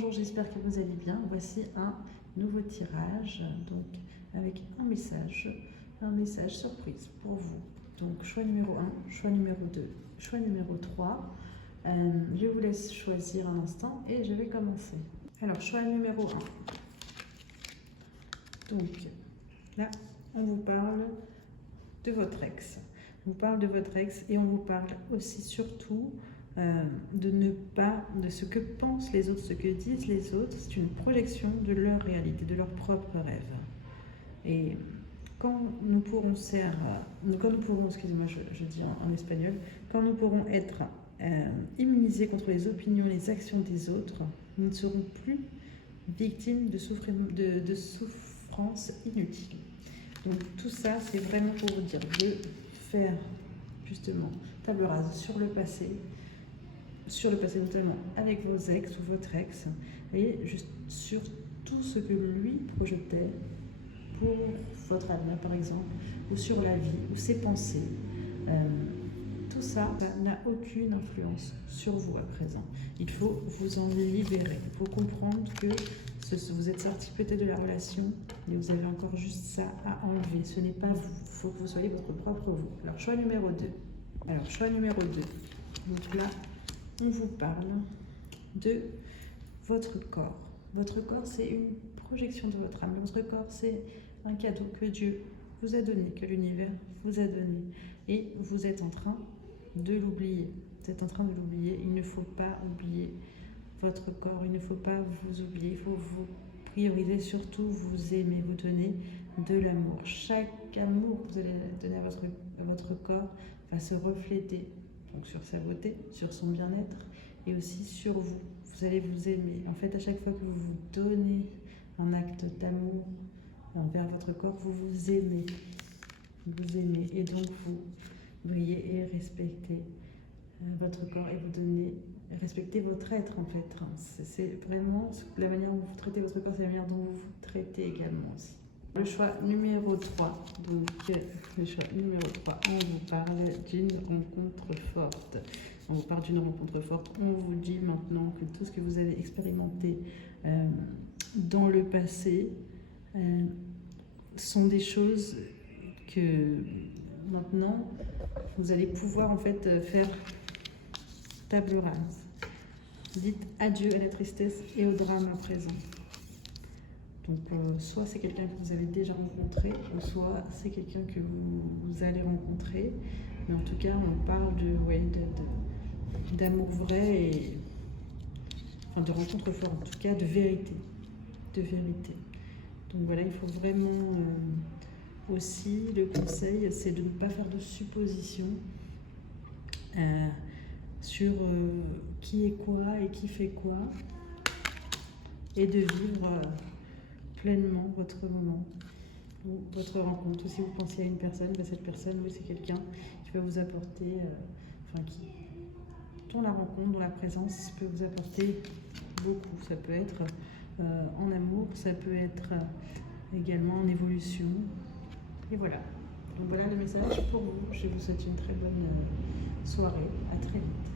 Bonjour, j'espère que vous allez bien. Voici un nouveau tirage, donc avec un message surprise pour vous. Donc choix numéro 1, choix numéro 2, choix numéro 3. Je vous laisse choisir un instant et je vais commencer. Alors choix numéro 1. Donc là, on vous parle de votre ex. On vous parle de votre ex et on vous parle aussi surtout de ce que pensent les autres, ce que disent les autres. C'est une projection de leur réalité, de leurs propres rêves. Et quand nous pourrons excusez-moi, je dis en espagnol, quand nous pourrons être immunisés contre les opinions, les actions des autres, nous ne serons plus victimes de souffrances inutiles. Donc tout ça, c'est vraiment pour vous dire de faire justement table rase sur le passé notamment avec vos ex ou votre ex, et juste sur tout ce que lui projetait pour votre avenir par exemple, ou sur la vie, ou ses pensées. Tout ça n'a aucune influence sur vous à présent. Il faut vous en libérer. Il faut comprendre que vous êtes sorti peut-être de la relation, mais vous avez encore juste ça à enlever. Ce n'est pas vous. Il faut que vous soyez votre propre vous. Alors, choix numéro 2. Donc là, on vous parle de votre corps. Votre corps, c'est une projection de votre âme. Votre corps, c'est un cadeau que Dieu vous a donné, que l'univers vous a donné. Et vous êtes en train de l'oublier. Vous êtes en train de l'oublier. Il ne faut pas oublier votre corps. Il ne faut pas vous oublier. Il faut vous prioriser, surtout vous aimer, vous donner de l'amour. Chaque amour que vous allez donner à votre corps va se refléter donc sur sa beauté, sur son bien-être et aussi sur vous. Vous allez vous aimer. En fait, à chaque fois que vous vous donnez un acte d'amour envers votre corps, vous vous aimez. Vous aimez et donc vous brillez et respectez votre corps et respectez votre être en fait. C'est vraiment la manière dont vous traitez votre corps, c'est la manière dont vous vous traitez également aussi. Le choix numéro 3, on vous parle d'une rencontre forte. On vous parle d'une rencontre forte. On vous dit maintenant que tout ce que vous avez expérimenté dans le passé sont des choses que maintenant vous allez pouvoir en fait faire table rase. Dites adieu à la tristesse et au drame à présent. Donc, soit c'est quelqu'un que vous avez déjà rencontré, ou soit c'est quelqu'un que vous allez rencontrer. Mais en tout cas, on parle d'amour vrai et de rencontre forte, en tout cas de vérité. Donc voilà, il faut vraiment aussi, le conseil, c'est de ne pas faire de suppositions sur qui est quoi et qui fait quoi, et de vivre pleinement votre moment ou votre rencontre. Si vous pensez à une personne, cette personne, oui, c'est quelqu'un qui va vous apporter, dont la rencontre, dont la présence peut vous apporter beaucoup. Ça peut être en amour, ça peut être également en évolution. Et voilà. Donc voilà le message pour vous. Je vous souhaite une très bonne soirée. À très vite.